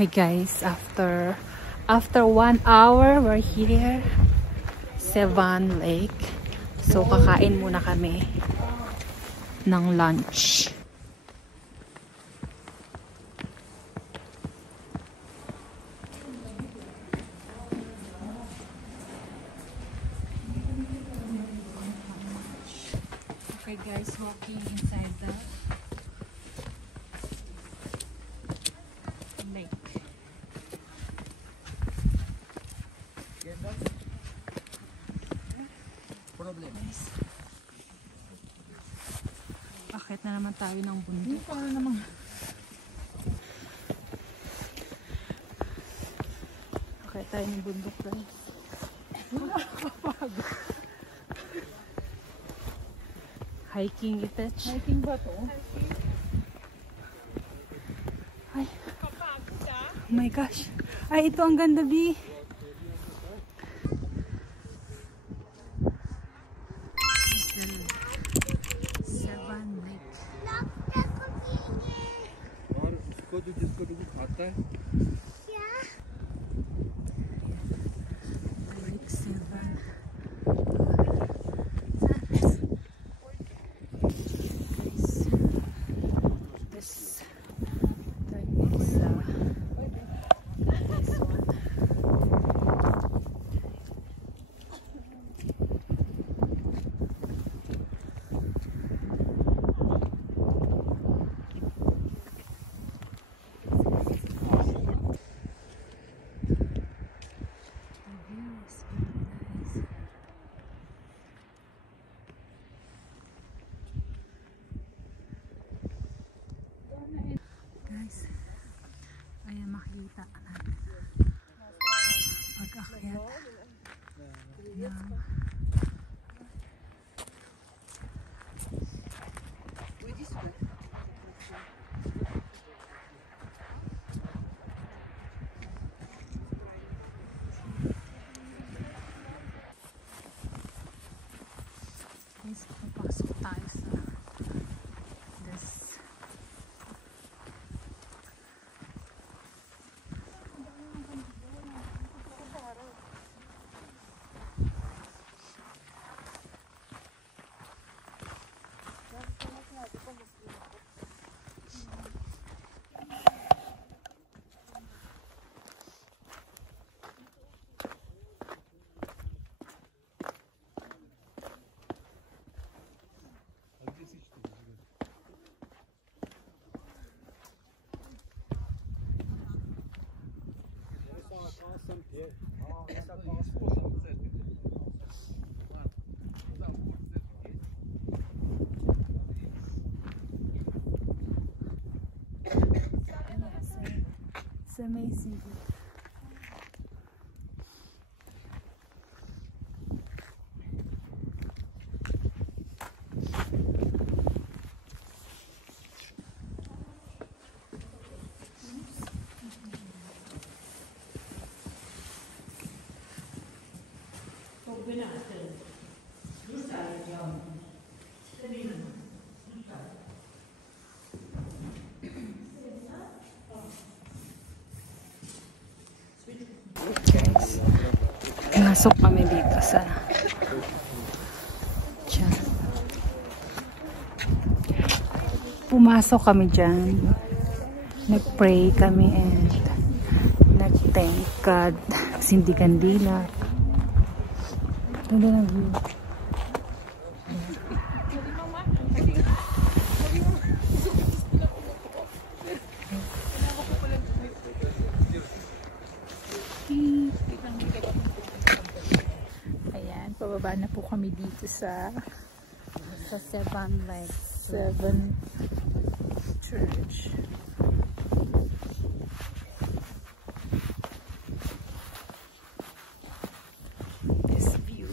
Okay guys, after 1 hour, we're here, Sevan Lake. So kakain muna kami ng lunch. Okay guys, walking inside the lake. Bakit na naman tayo ng bundok? Paano naman? Bakit tayo ng bundok guys? Hiking ito. Hiking ba to? Ay. Oh my gosh. Ay, ito ang ganda, B. Sevan Lake. जिसको जो खाता है Lake Sevan. Guys, ayan makikita natin pag-akyat ng guys, papasok tayo sa this it's amazing. Guys, nasok kami dito sa dyan. Pumasok kami dyan, nag-pray kami and nag-thank God, sindi kandila. Ganda ng view. Ayan, pababa na po kami dito sa Sevan Lake, Sevan Church. This view.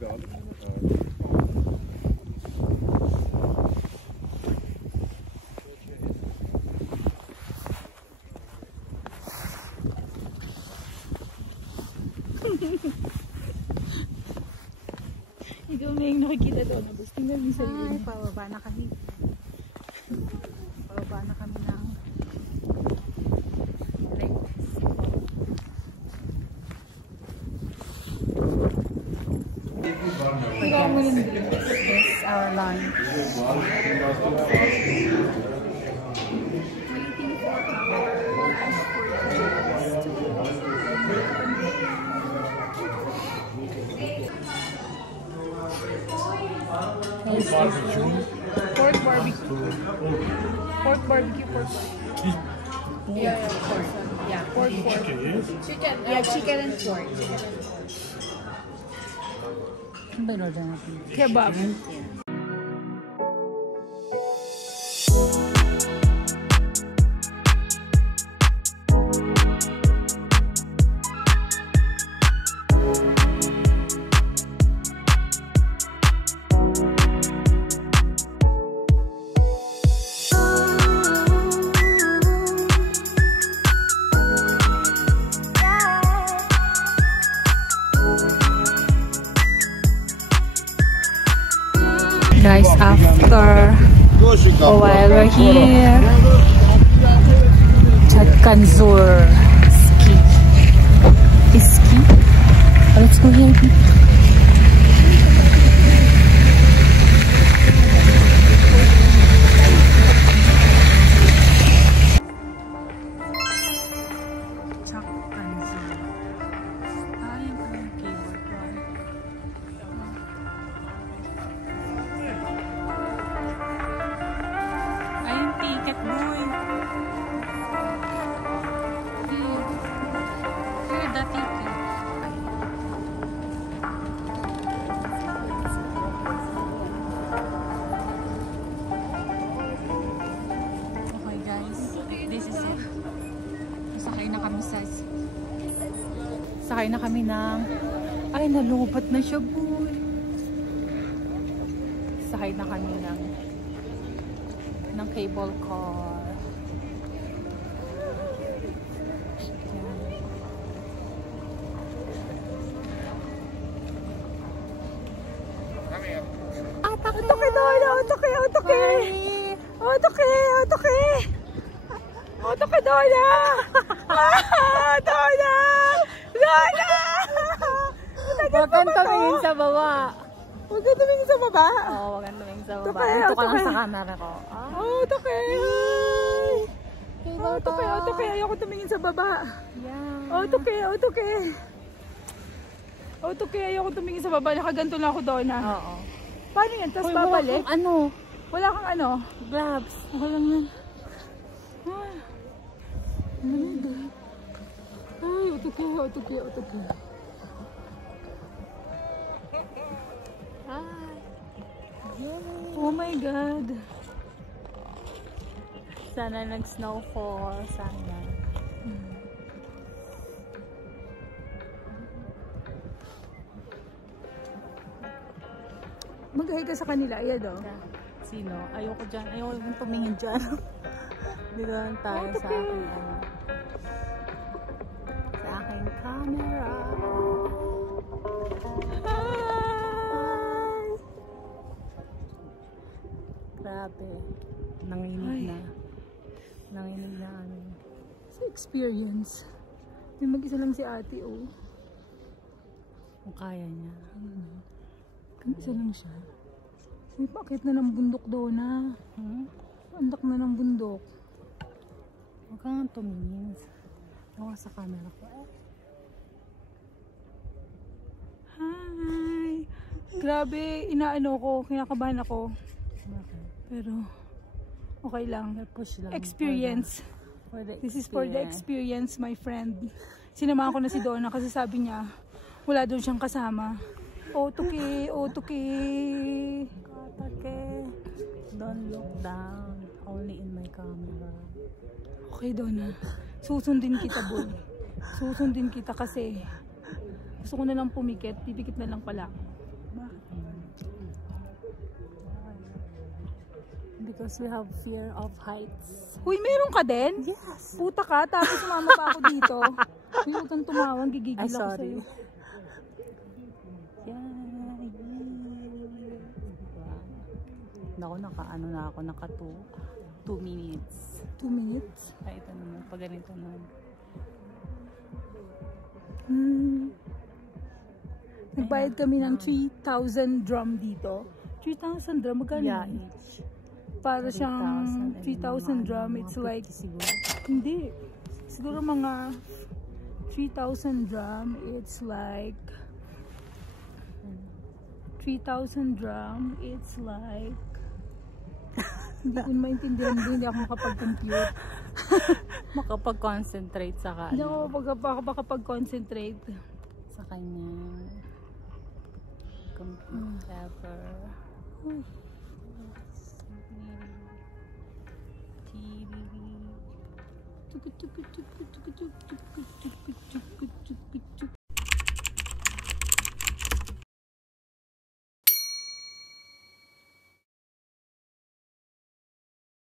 garlic. Ikaw may nakikita doon. Tapos tingnan mo sa Ay, pababa na kami. Pababa na kami ng lake. This is our lunch. Pork barbecue. Pork barbecue, pork. Yeah, pork. Yeah, pork. Chicken. Yeah, chicken and pork. Ano ba in-order natin? Kebab. Guys, after a while we're here at Kanzur Ski. Ski? Let's go here. Sakay na kami ng... Ay, nalubat na siya, boy. Sakay na kami ng cable car. Yan. Otoke doon! Otoke! Otoke! Otoke! Otoke! Otoke doon! Doon! Lola! Huwag kang tumingin sa baba. Huwag kang tumingin sa baba? Oo, huwag kang tumingin sa baba. Toke, Dito ka lang toke. sa camera ko. Oh, Toke! Hi! Oh, Toke! Oh, Toke! Ayoko tumingin sa baba. Yeah. Oh, Toke! Oh, Toke! Oh, Toke! Ayoko tumingin sa baba. Nakaganto lang ako doon, ha? Oo. Paano yan? Tapos Uy, wala babalik? kang ano? Wala kang ano? Gloves. Okay lang yan. Ah. Ano? Ay, Otoke! Otoke! Otoke! Oh my God! Sana nag-snowfall. Sana. Mag-hi ka sa kanila. Ayan, oh. Sino? Ayoko dyan. Ayoko yung tumingin dyan. Dito lang tayo sa Okay. aking ano. Sa aking camera. Hi! Grabe. Nanginig na. Nanginig na ano. Sa experience. May mag-isa lang si ate, oh. Kung kaya niya. Mag-isa lang siya. May pakit na ng bundok doon, ha? Andak na ng bundok. Huwag kang tumingin. Ako sa camera ko. Hi! Grabe, inaano ko, kinakabahan ako. Okay. Pero, okay lang. Push lang. Experience. For the This is for the experience, my friend. Sinamahan ko na si Donna kasi sabi niya, wala doon siyang kasama. Otoke, Otoke. Otoke. Don't look down. Only in my camera. Okay, Donna. Susundin kita, boy. Susundin kita kasi gusto ko na lang pumikit. Pipikit na lang pala. Because we have fear of heights. Huy, meron ka din? Yes. Puta ka, tapos sumama pa ako dito. Huy, huwag kang tumawang, gigigil Ay, ako sorry. sa'yo. Yeah. Naku, naka-ano na ako, naka 2 minutes. 2 minutes? Ay, ito naman, pag ganito naman. Nagbayad kami ng 3,000 drum dito. 3,000 drum, magkano Yeah, yun? each. Para siyang 3,000 3,000 drum, it's like, hindi. Siguro mga 3,000 drum, it's like 3,000 drum, it's like hindi ko maintindihan, hindi ako makapag-compute. Makapag-concentrate sa Hindi kanya. ako makapag-concentrate. Sa kanya. Computer. Tukut, tukut, tukut, tukut, tukut.